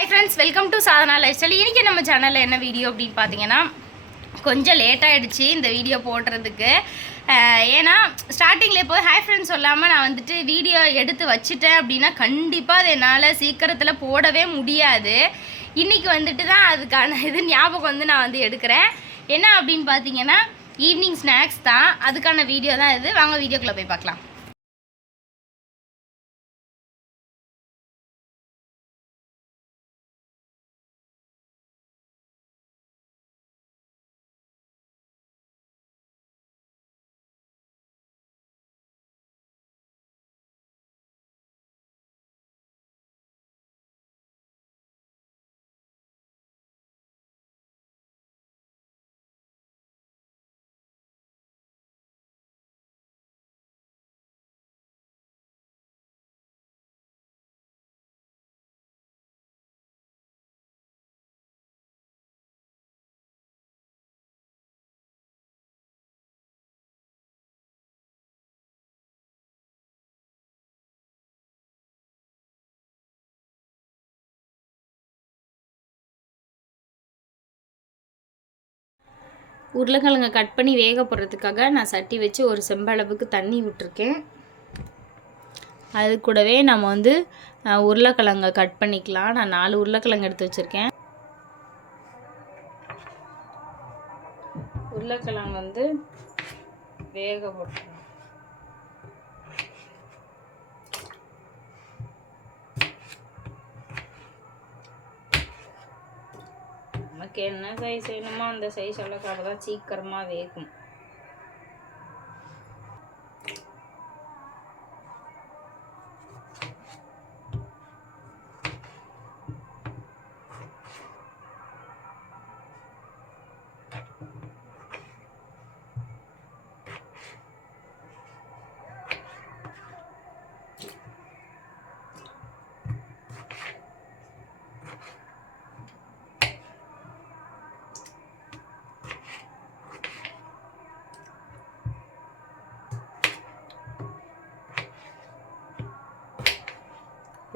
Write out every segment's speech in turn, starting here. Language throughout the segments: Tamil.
Hi friends, welcome to Sadhana life style. இன்றைக்கி நம்ம சேனலில் என்ன வீடியோ அப்படின்னு பார்த்தீங்கன்னா, கொஞ்சம் லேட் ஆகிடுச்சு இந்த வீடியோ போடுறதுக்கு. ஏன்னா ஸ்டார்டிங்கில் இப்போ ஹாய் ஃப்ரெண்ட்ஸ் சொல்லாமல் நான் வந்துட்டு வீடியோ எடுத்து வச்சுட்டேன் அப்படின்னா கண்டிப்பாக அது என்னால் சீக்கிரத்தில் போடவே முடியாது. இன்றைக்கி வந்துட்டு தான் அதுக்கான ஞாபகம் நான் எடுக்கிறேன். என்ன அப்படின்னு பார்த்தீங்கன்னா, ஈவினிங் ஸ்நாக்ஸ் தான், அதுக்கான வீடியோ தான் இது. வாங்க வீடியோக்குள்ளே போய் பார்க்கலாம். உருளைக்கிழங்கை கட் பண்ணி வேக போடுறதுக்காக நான் சட்டி வச்சு ஒரு செம்பளவுக்கு தண்ணி விட்டுருக்கேன். அது கூடவே நம்ம உருளைக்கிழங்கை கட் பண்ணிக்கலாம். நான் 4 உருளைக்கிழங்கு எடுத்து வச்சுருக்கேன். உருளைக்கிழங்கு வேக போட்டுருக்கேன். நமக்கு என்ன சைஸ் வேணுமோ அந்த சைஸ் அளவுக்காக தான் சீக்கிரமாக வேகும்.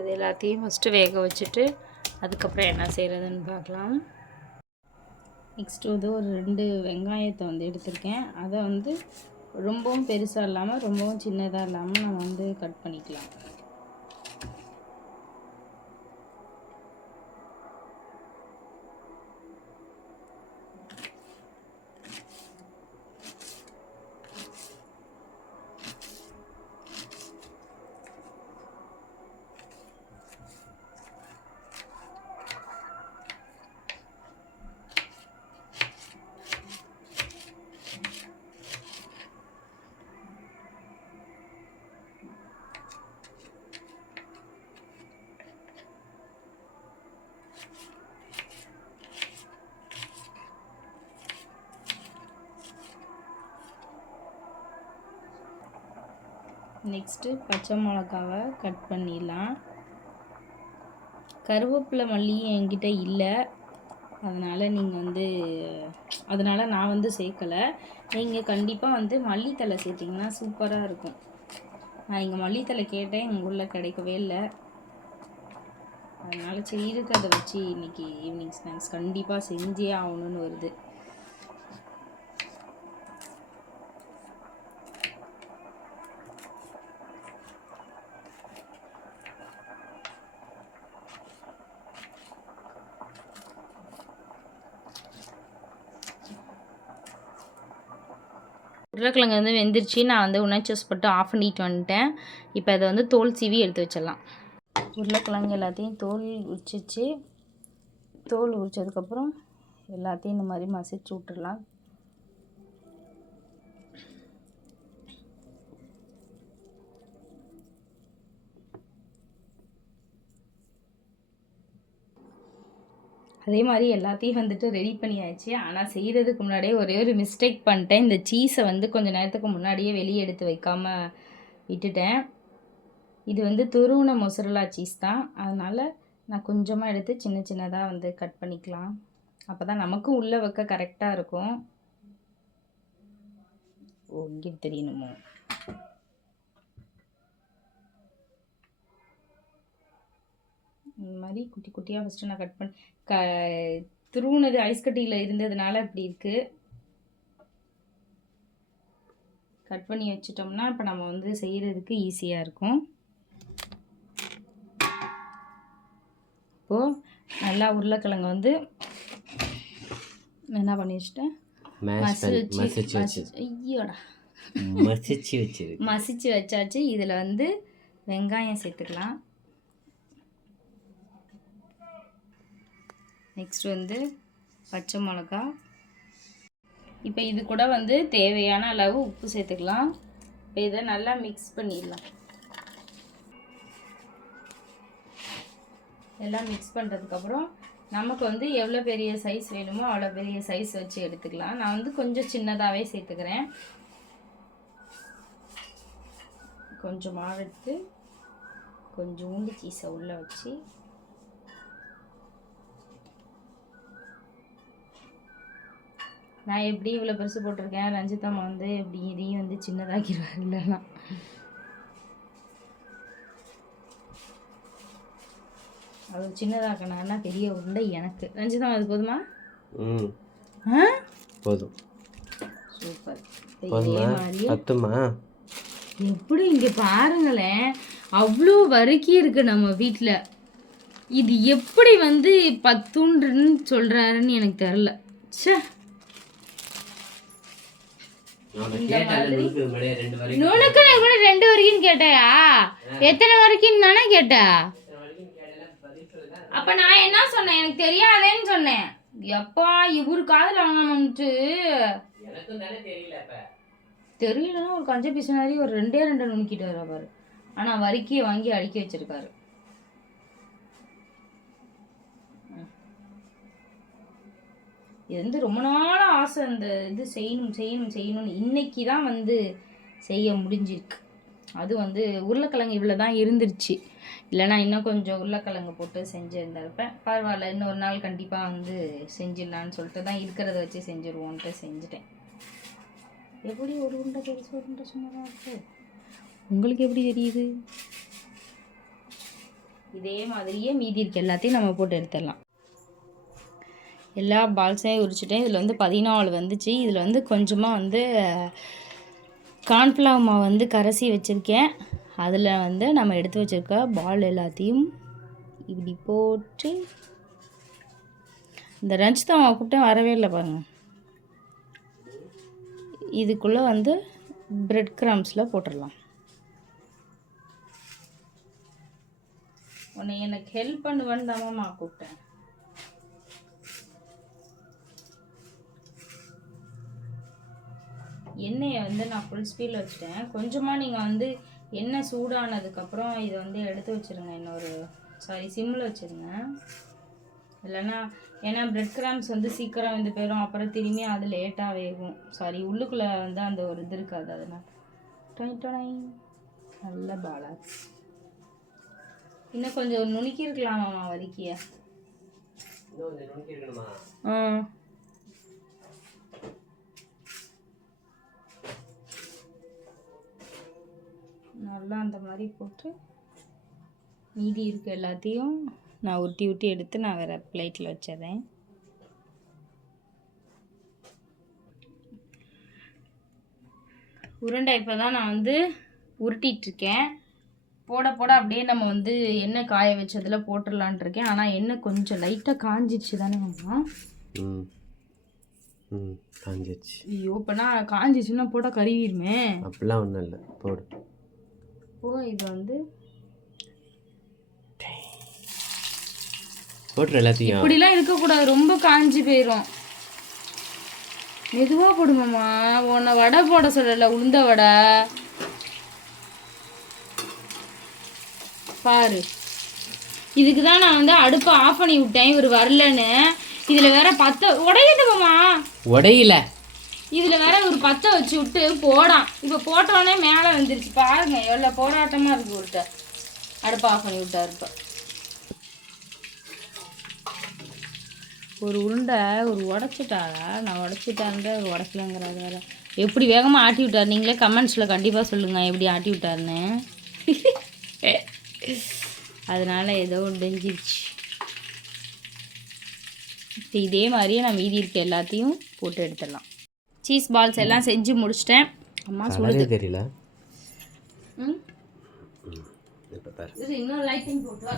இது எல்லாத்தையும் ஃபஸ்ட்டு வேக வச்சுட்டு அதுக்கப்புறம் என்ன செய்கிறதுன்னு பார்க்கலாம். நெக்ஸ்ட்டு ஒரு 2 வெங்காயத்தை எடுத்திருக்கேன். அதை ரொம்பவும் பெருசாக இல்லாமல் ரொம்பவும் சின்னதாக இல்லாமல் நம்ம கட் பண்ணிக்கலாம். நெக்ஸ்ட்டு பச்சை மிளகாவை கட் பண்ணிடலாம். கருவேப்பிலை மல்லி என்கிட்ட இல்லை, அதனால் அதனால் நான் சேர்க்கலை. நீங்கள் கண்டிப்பாக மல்லித்தலை சேர்த்திங்கன்னா சூப்பராக இருக்கும். நான் இங்கே மல்லித்தலை கேட்டேன், எங்கள் ஊரில் கிடைக்கவே இல்லை. அதனால் சரி இருக்கிறத வச்சு இன்றைக்கி ஈவினிங் ஸ்நாக்ஸ் கண்டிப்பாக செஞ்சே ஆகணுன்னு வருது. உருளைக்கிழங்கு வெந்துருச்சு. நான் உணர்ச்சஸ் போட்டு ஆஃப் பண்ணிட்டு வந்துட்டேன். இப்போ அதை தோல் சீவி எடுத்து வச்சிடலாம். உருளைக்கிழங்கு எல்லாத்தையும் தோல் உரிச்சிச்சு. தோல் உரிச்சதுக்கப்புறம் எல்லாத்தையும் இந்த மாதிரி மசிச்சு விட்டுடலாம். அதே மாதிரி எல்லாத்தையும் ரெடி பண்ணியாச்சு. ஆனால் செய்கிறதுக்கு முன்னாடியே ஒரே ஒரு மிஸ்டேக் பண்ணிட்டேன். இந்த சீஸை கொஞ்சம் நேரத்துக்கு முன்னாடியே வெளியே எடுத்து வைக்காமல் விட்டுட்டேன். இது துருவின மொசரல்லா சீஸ் தான், அதனால் நான் கொஞ்சமாக எடுத்து சின்ன சின்னதாக கட் பண்ணிக்கலாம். அப்போ தான் நமக்கும் உள்ளே வைக்க கரெக்டாக இருக்கும். இங்கே தெரியணுமோ? இந்த மாதிரி குட்டி குட்டியாக ஃபஸ்ட்டு நான் கட் பண்ணி துருவுனது ஐஸ் கட்டியில் இருந்ததுனால இப்படி இருக்குது. கட் பண்ணி வச்சிட்டோம்னா இப்போ நம்ம வந்து செய்கிறதுக்கு ஈஸியாக இருக்கும். இப்போது நல்லா உருளைக்கிழங்கு வந்து என்ன பண்ணி வச்சுட்டேன், மசிச்சு வச்சாச்சு. இதில் வந்து வெங்காயம் சேர்த்துக்கலாம். நெக்ஸ்ட் வந்து பச்சை மிளகா. இப்போ இது கூட வந்து தேவையான அளவு உப்பு சேர்த்துக்கலாம். இப்போ இதை நல்லா மிக்ஸ் பண்ணிடலாம். எல்லாம் மிக்ஸ் பண்ணுறதுக்கப்புறம் நமக்கு வந்து எவ்வளோ பெரிய சைஸ் வேணுமோ அவ்வளோ பெரிய சைஸ் வச்சு எடுத்துக்கலாம். நான் வந்து கொஞ்சம் சின்னதாகவே சேர்த்துக்கிறேன். கொஞ்சம் மாவு எடுத்து கொஞ்சோண்டு சீஸை உள்ளே வச்சு நான் எப்படி இவ்வளோ பெருசு போட்டிருக்கேன், ரஞ்சிதம்மா வந்து எப்படி இதையும் வந்து சின்னதாக்கிடுவார். இல்லைன்னா அது சின்னதாக்கணும்னா பெரிய உருண்டை எனக்கு. ரஞ்சிதம்மா அது போதுமா? போதும். சூப்பர். இதே மாதிரி எப்படி இங்கே பாருங்களேன், அவ்வளோ வறுக்கி இருக்கு நம்ம வீட்டில். இது எப்படி வந்து 10ன்னு சொல்கிறாருன்னு எனக்கு தெரில. சே, நுணுக்கு கூட 2 வரைக்கும் கேட்டாயா? எத்தனை வரைக்கும் தானே கேட்டா? அப்ப நான் என்ன சொன்னேன், எனக்கு தெரியாதேன்னு சொன்னேன். எப்பா இவரு காதுல வாங்கணும்ட்டு தெரியலன்னா ஒரு கஞ்ச பிசுனாரி ஒரு 2 நுணுக்கிட்டு வர பாரு. ஆனா வரிக்கிய வாங்கி அடுக்கி வச்சிருக்காரு. இது வந்து ரொம்ப நாள் ஆசை, இந்த இது செய்யணும்னு இன்னைக்கு தான் வந்து செய்ய முடிஞ்சிருக்கு. அது வந்து உருளைக்கிழங்கு இவ்வளோ தான் இருந்துருச்சு. இல்லைனா இன்னும் கொஞ்சம் உருளைக்கிழங்கு போட்டு செஞ்சுருந்திருப்பேன். பரவாயில்ல, இன்னொரு நாள் கண்டிப்பாக வந்து செஞ்சிடலான்னு சொல்லிட்டு தான் இருக்கிறத வச்சு செஞ்சுருவோன்ட்டு செஞ்சுட்டேன். எப்படி ஒரு உருண்டை பெருசு உருண்டை சொன்னதாக இருக்கு, உங்களுக்கு எப்படி தெரியுது? இதே மாதிரியே மீதி இருக்க எல்லாத்தையும் நம்ம போட்டு எடுத்துடலாம். எல்லா பால்ஸையும் உரிச்சிட்டேன். இதில் வந்து 14 வந்துச்சு. இதில் வந்து கொஞ்சமாக வந்து கார்ன்ஃப்ளவர் மாவு வந்து கரைசி வச்சுருக்கேன். அதில் வந்து நம்ம எடுத்து வச்சுருக்க பால் எல்லாத்தையும் இப்படி போட்டு, இந்த ரஞ்சிதா மாவு கூப்பிட்டு வரவே இல்லை பாருங்கள். இதுக்குள்ளே வந்து பிரெட் கிரம்ஸில் போட்டுடலாம். உன்னை எனக்கு ஹெல்ப் பண்ணுவேன்னு தாம்மா கூப்பிட்டேன். எண்ணெயை வந்து நான் ஃபுல் ஸ்பீடில் வச்சுட்டேன். கொஞ்சமாக நீங்கள் வந்து எண்ணெய் சூடானதுக்கப்புறம் இதை வந்து எடுத்து வச்சுருங்க. சிம்மில் வச்சுருங்க. இல்லைன்னா ஏன்னா பிரெட் கிராம்ஸ் வந்து சீக்கிரம் வந்து போயிடும். அப்புறம் திரும்பி அது லேட்டாக வேகும். உள்ளுக்குள்ளே வந்து அந்த ஒரு இது இருக்காது. அதனால் நல்ல பாலாஸ். இன்னும் கொஞ்சம் நுணுக்கி இருக்கலாமா வரிக்கிய? நல்லா அந்த மாதிரி போட்டு மீதி இருக்க எல்லாத்தையும் நான் உருட்டி எடுத்து நான் வேறு பிளேட்டில் வச்சிடுறேன். உருண்டை இப்போ தான் நான் வந்து உருட்டிகிட்ருக்கேன். போட அப்படியே நம்ம வந்து எண்ணெய் காய வச்சதில் போட்டுடலான் இருக்கேன். ஆனால் எண்ணெய் கொஞ்சம் லைட்டாக காஞ்சிடுச்சு தானே மாமா? காஞ்சிடுச்சு. ஐயோ, இப்போனா காஞ்சிச்சுன்னா போட்டால் கருவிடுமே. அப்படிலாம் ஒன்றும் இல்லை, போடு. இது வந்து போட்டு எல்லாத்தையும் இப்படிலாம் இருக்கக்கூடாது, ரொம்ப காஞ்சி போயிடும். மெதுவாக போடுமாம்மா. உன்னை வடை போட சொல்லலை, உளுந்த வடை பாரு. இதுக்கு தான் நான் வந்து அடுப்பை ஆஃப் பண்ணி விட்டேன், இவர் வரலன்னு. இதில் வேற உடையுதுமாம்மா. உடையில இதில் வேற ஒரு 10 வச்சு விட்டு போடான். இப்போ போட்டோடனே மேலே வந்துருச்சு பாருங்க, எவ்வளோ போராட்டமாக இருக்குது. ஒருட்ட அடுப்பை ஆஃப் பண்ணி விட்டார். இப்போ ஒரு உருண்டை உடச்சிட்டாரா? நான் உடச்சிட்டாருன்ற ஒரு உடக்கலங்கிறாரு வேற. எப்படி வேகமாக ஆட்டி விட்டார்? நீங்களே கமெண்ட்ஸில் கண்டிப்பாக சொல்லுங்கள் எப்படி ஆட்டி விட்டாருன்னு. அதனால் ஏதோ உடைஞ்சிருச்சு. இப்போ இதே மாதிரியே நான் மீதி இருக்க எல்லாத்தையும் போட்டு எடுத்துடலாம். சீஸ் பால்ஸ் எல்லாம் செஞ்சு முடிச்சிட்டேன். அம்மா சொல்லுது தெரியல. இன்னும் லைட்டிங் போட்டு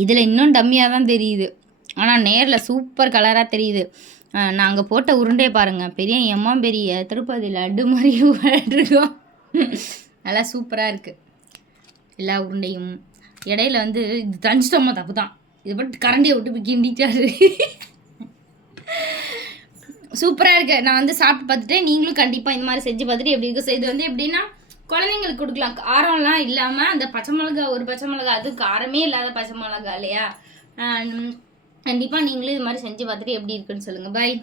இதில் இன்னும் டம்மியாக தான் தெரியுது, ஆனால் நேரில் சூப்பர் கலராக தெரியுது. நாங்கள் போட்ட உருண்டையை பாருங்கள், பெரிய எம்மா பெரிய திருப்பதி லட்டு மாதிரி இருக்கோம். நல்லா சூப்பராக இருக்குது எல்லா உருண்டையும். இடையில வந்து இது தஞ்சிட்டோமா தப்பு தான், இது பட்டு கரண்டியை விட்டு போய் கிண்டிட்டாரு. சூப்பராக இருக்குது. நான் வந்து சாப்பிட்டு பார்த்துட்டு நீங்களும் கண்டிப்பாக இந்த மாதிரி செஞ்சு பார்த்துட்டு எப்படி இருக்குது. இது வந்து எப்படின்னா குழந்தைங்களுக்கு கொடுக்கலாம், காரம்லாம் இல்லாமல். அந்த பச்சை மிளகா, ஒரு பச்சை மிளகா, அது காரமே இல்லாத பச்சை மிளகா இல்லையா. கண்டிப்பாக நீங்களும் இது மாதிரி செஞ்சு பார்த்துட்டு எப்படி இருக்குன்னு சொல்லுங்கள். பாய்.